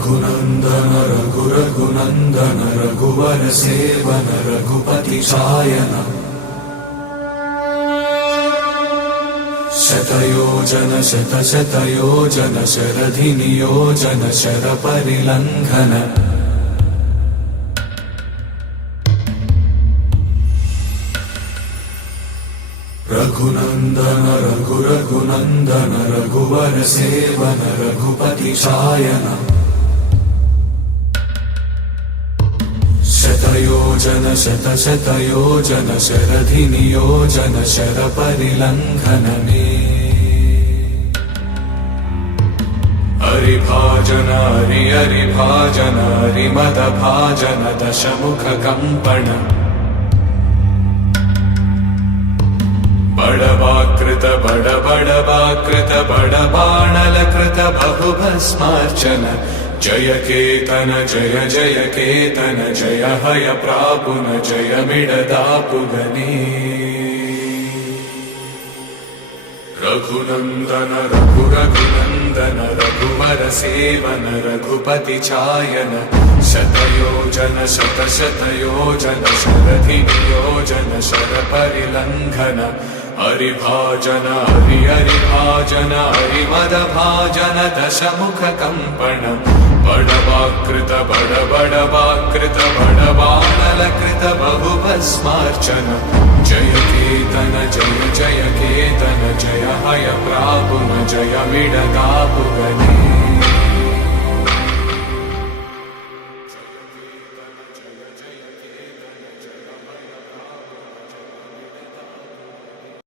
रघुनन्दन रघुनन्दन रघुवर seven Raghupati चायन शतयोजन शतशतयोजन शरधि नियोजन शरपरिलङ्घन रघुनन्दन रघुनन्दन रघुवर seven Raghupati चायन शतयोजन शतशतयोजन शरधि नियोजन शरपरिलङ्घन हरिभाजन हरिभाजन हरिमदभाजन दशमुख कंपन बड़वाकृत बड़वाकृत बड़बाणलकृत बहुभस्मार्चन जय केतन जय जय केतन जय हय प्रापुन जय मिडदापुगनी रघुनन्दन रघुनन्दन रघुवर सेवन रघुपति चायन शतयोजन शतशतयोजन शरधि नियोजन शरपरिलङ्घन हरिभाजन हरिभाजन हरिमदभाजन दशमुख कंपन बड़वाकृत बड़वाकृत बड़बाणलकृत बहुभस्मार्चन जय केतन जय जय केतन जय हय प्रापुन जय मिडदापुगनी